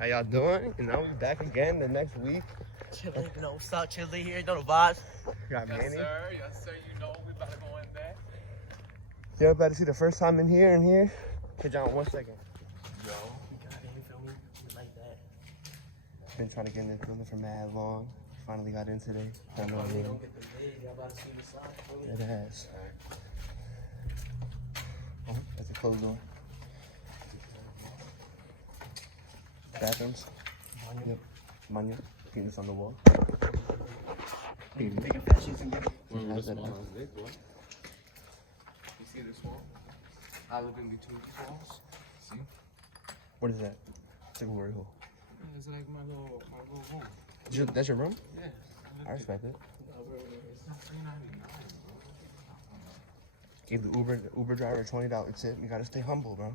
How y'all doing? You know, we back again the next week. Chili, you know what's up, Chili here, you know the vibes. Got Yes, Manny. sir, you know we about to go in there. Y'all about to see the first time in here and here? Hey, John, 1 second. Yo. We got it, you feel me? We like that. Been trying to get in this building for mad long. Finally got in today. Don't know They what don't get the vid, y'all about to see the side, feel me? it has. Oh, that's a closed door. Bathrooms. Yep. Manu. Penis on the wall. Penis. Making fat sheets in here. This wall is big, boy. You see this wall? I live in between these walls. See? What is that? It's a glory hole. Yeah, it's like my little room. That's your room? Yeah. I respect it. It's not $3.99, bro. Gave the Uber driver a $20 tip. You gotta stay humble, bro.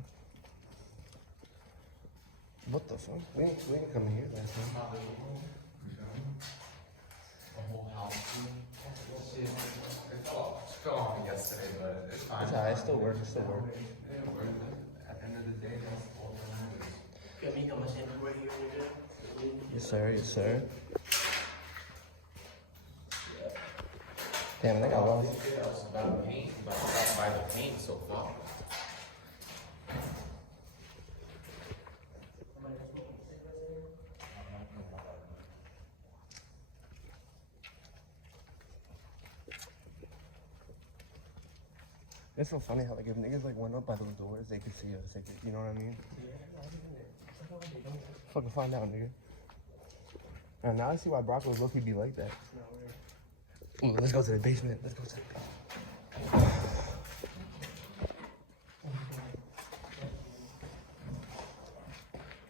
What the fuck? We didn't come in here last time. The whole house. It fell on me yesterday, but it's fine. It's alright, it still works, it still works. At the end of the day, that's all that matters. Feel me? Got my shampoo right here, nigga. Yes, sir, yes, sir. Damn, they got one. It's about the paint. About to buy the paint so far. It's so funny how like if niggas like went up by those doors, they could see us. They could, you know what I mean? Fucking find out, nigga. And now I see why Brock was low-key be like that. Ooh, let's go to the basement. Let's go to the basement.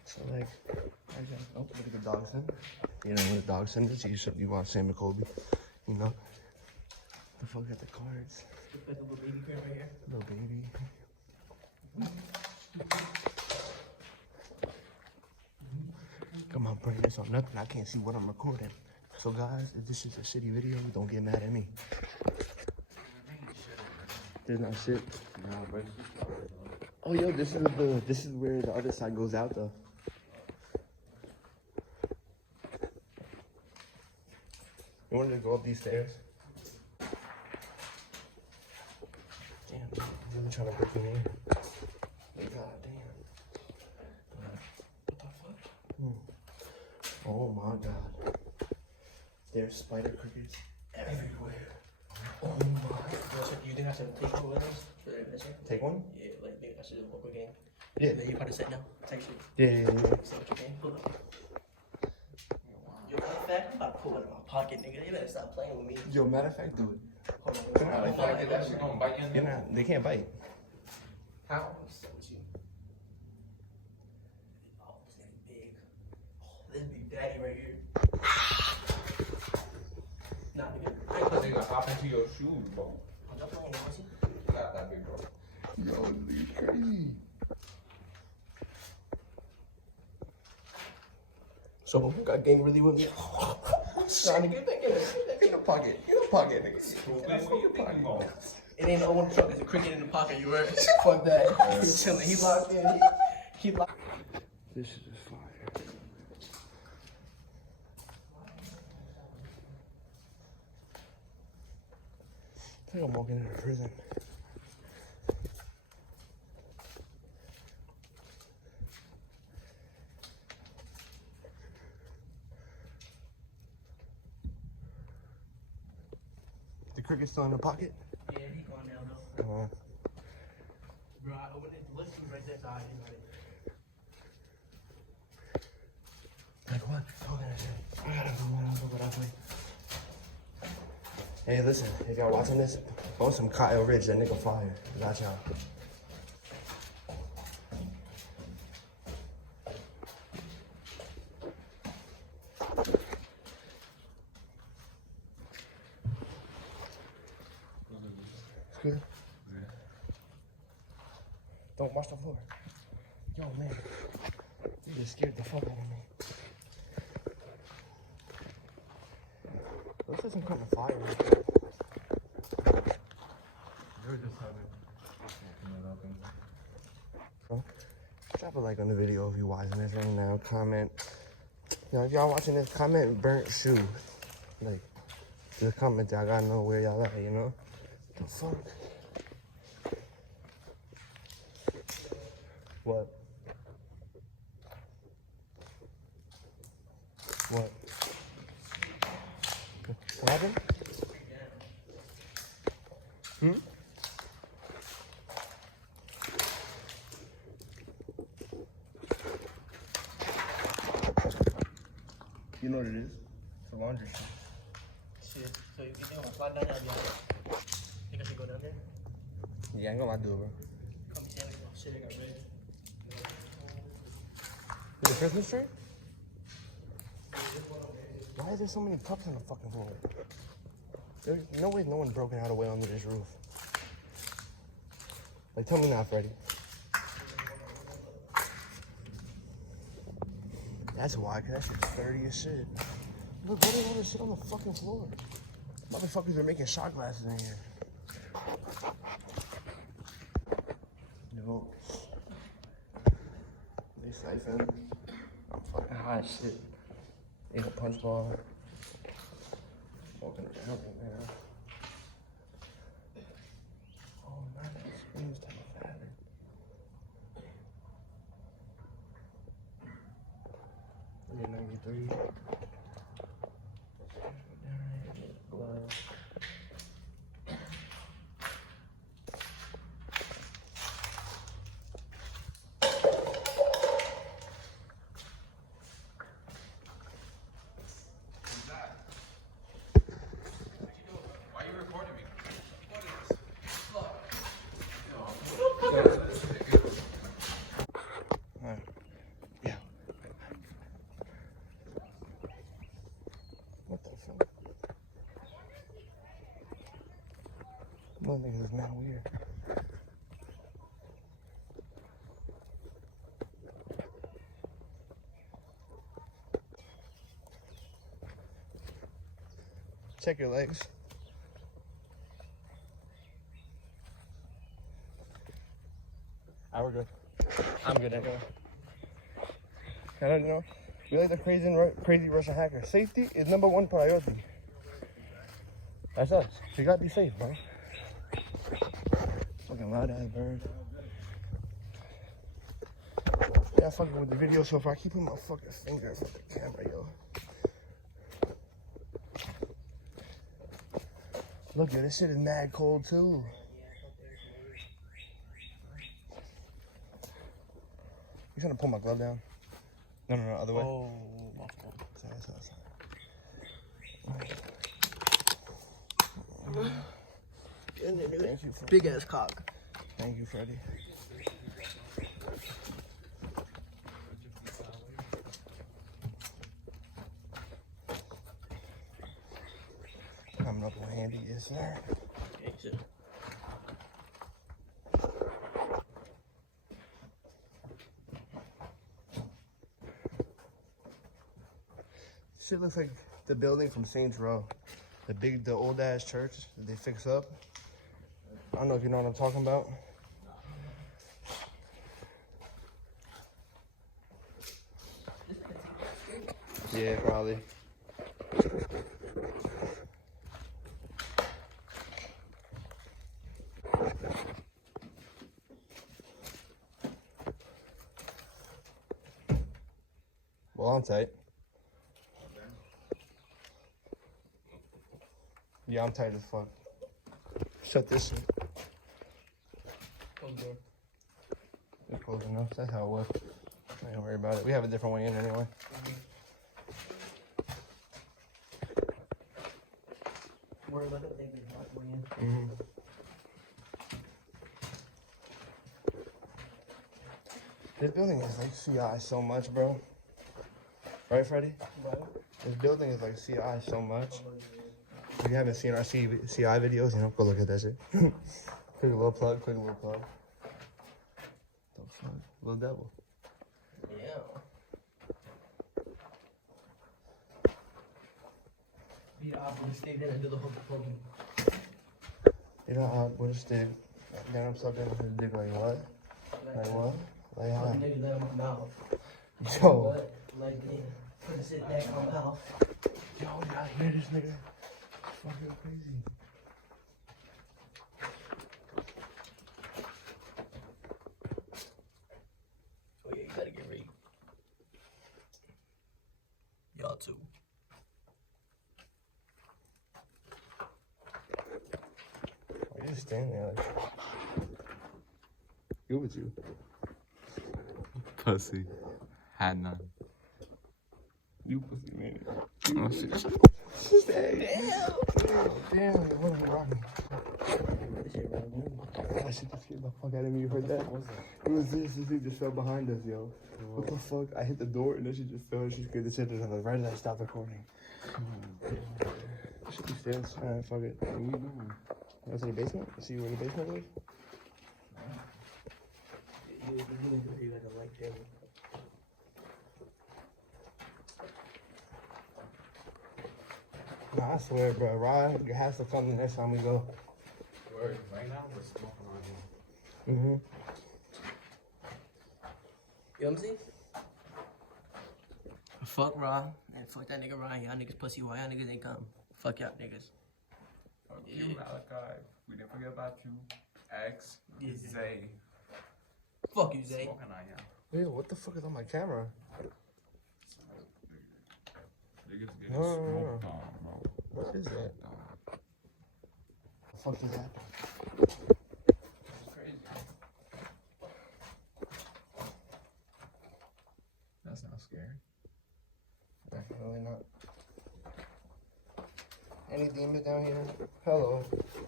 So like, I got look at the dog center. You know what a dog center is? You watch Sam McColby, you know? The fuck got the cards. Got the little baby crib right here. Little baby. Come on, bring this on nothing. I can't see what I'm recording. So guys, if this is a shitty video, don't get mad at me. There's not shit. No, but Oh yo, this is where the other side goes out though. You wanted to go up these stairs? Damn, dude, really trying to break me in. God damn. What the fuck? Oh my god. There's spider crickets everywhere. Oh my. You think I should take one of those? Take one? Yeah, like maybe I should walk again. Yeah. Then you probably sit down. Take shit. Yeah. Say what you can. Pull up. Yo, matter of fact, I'm about to pull it in my pocket, nigga. You better stop playing with me. Yo, matter of fact, do it. Hold on. if I get that shit gonna bite you in You're there. not, they can't bite. How? So with you. Oh, this nigga big. Oh, this big daddy right here. Nah, nigga. Because they gonna hop into your shoes, bro. I'm not playing with you. You got that big, bro. Yo, this is crazy. So who got gang really with me? Trying to get back in the pocket. In the pocket, nigga. Stupid. What you think you going? It ain't no one truck. It's a cricket in the pocket. You heard? Fuck that. He's chilling. He locked in. He locked. This is just fire. I think I'm walking into prison. The cricket's still in the pocket? Yeah, he going down though. Come on. Bro, I opened it. The list was right there. So I didn't it. Like what? Oh, that shit. I gotta go what I play. Hey, listen, if y'all watching this, I want some Kyle Ridge, that nigga fire. Got y'all. It's good. Don't wash the floor. Yo, man. You just scared the fuck out of me. Looks like some kind of fire. You're just having it open. Huh? Drop a like on the video if you watching this right now. Comment. You know, if y'all watching this, comment burnt shoe. Like, just comment. I gotta know where y'all at, you know? The fuck? What? What? What happened? Hmm? You know what it is? It's a laundry sheet. Shit. So you think I'm gonna slide down there? Think I should go down there? Yeah, I ain't gonna lie to it, bro. Come see me. Oh shit, I got ready. Is it a Christmas tree? Why is there so many cups on the fucking floor? There's no way no one broken out away under this roof. Like, tell me not, Freddie. That's why, cause that shit's dirty as shit. Look, what is all this shit on the fucking floor? Motherfuckers are making shot glasses in here. No. They siphon. I'm fucking hot as shit. Ate a punch ball. Walking around right now. Oh man, that screams type of fabric. Yeah, 93. Glove. Why are you recording me? What is this? Alright. Yeah. What the fuck? One nigga is mad weird. Check your legs. We're good. I'm good anyway. I don't know. We like the crazy Russian hacker. Safety is #1 priority. That's us. You gotta be safe, bro. Fucking loud ass bird. Yeah, fucking with the video so far. I keep putting my fucking finger in front of the camera, yo. Look, yo, this shit is mad cold too. You trying to pull my glove down? No, other way. Oh, my fault. Thank you, Big ass cock. Thank you, Freddie. Coming up in handy, yes, sir. Okay, shit. Shit looks like the building from Saints Row. The old ass church that they fix up. I don't know if you know what I'm talking about. Yeah, probably. Well, I'm tight. Yeah, I'm tight as fuck. Shut this shit. Close the door. It's close enough. That's how it was. I ain't worry about it. We have a different way in anyway. Worry about that thing being hot way in. This building is like CI so much, bro. Right, Freddie? Right? This building is like CI so much. If you haven't seen our CI videos, you know, go look at that shit. quick little plug. The fuck? Little devil. Yeah. Be the opposite, stay there and do the whole plugging. You know, what is the then I'm sucking his dick like what? Like what? Like, Nigga, let him mouth. yo. Like, nigga, put his shit back on mouth. Yo, y'all hear this nigga? Fucking crazy. Oh yeah, you gotta get ready. Y'all too. Why you just standing there like? Good with you. Pussy. Had none. You pussy, man. Oh, shit. Damn, what am I rocking? That shit just scared the fuck out of me. You heard that? It was this thing just fell behind us, yo. What the fuck? I hit the door and then she just fell and she scared the shit out of us right as I stopped recording. Should be stairs. Alright, fuck it. What are you doing? That's in the basement? See you in the basement, boy? You gotta like them. Nah, I swear, bro. Ryan, you have to come the next time we go. Word. Right now, we're smoking on here. Mm-hmm. You know what I'm saying? Fuck Raw and fuck that nigga Ryan. Y'all niggas pussy. Why y'all niggas ain't come? Fuck y'all niggas. Fuck you, Malachi. We didn't forget about you. X. Zay. Fuck you, Zay. Smoking on y'all. Wait, what the fuck is on my camera? Niggas getting No. smoked on, bro. What is that? The fuck is that? That's crazy. That's not scary. Definitely not. Any demons down here? Hello.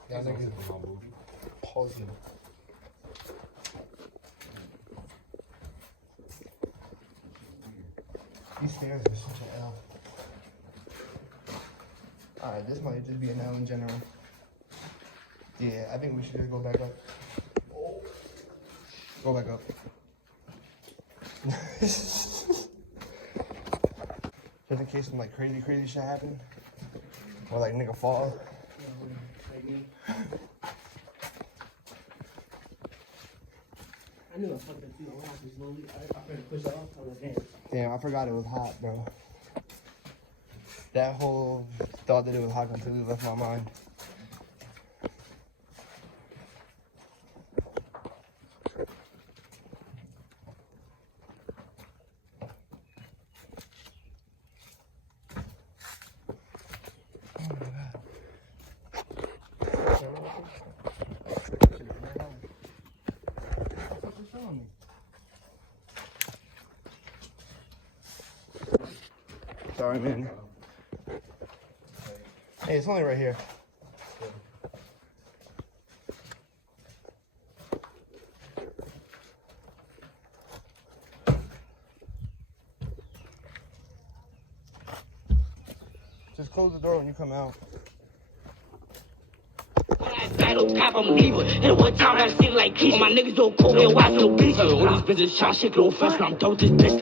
Y'all niggas pausing. These stairs are such an L. Alright, this might just be an L in general. Yeah, I think we should just go back up. Go back up. Just in case some like crazy shit happen. Or like nigga fall. I knew I fucked up too. I was slowly. I pushed off on the dance. Damn, I forgot it was hot, bro. That whole thought that it was hot completely left my mind. Sorry, man. Hey, it's only right here. Just close the door when you come out. Battle cap, I'm leaving. And one time I sing like Keisha. All my niggas don't cool, they watch no beach. All these bitches try shit, go fast, and I'm done with this bitch.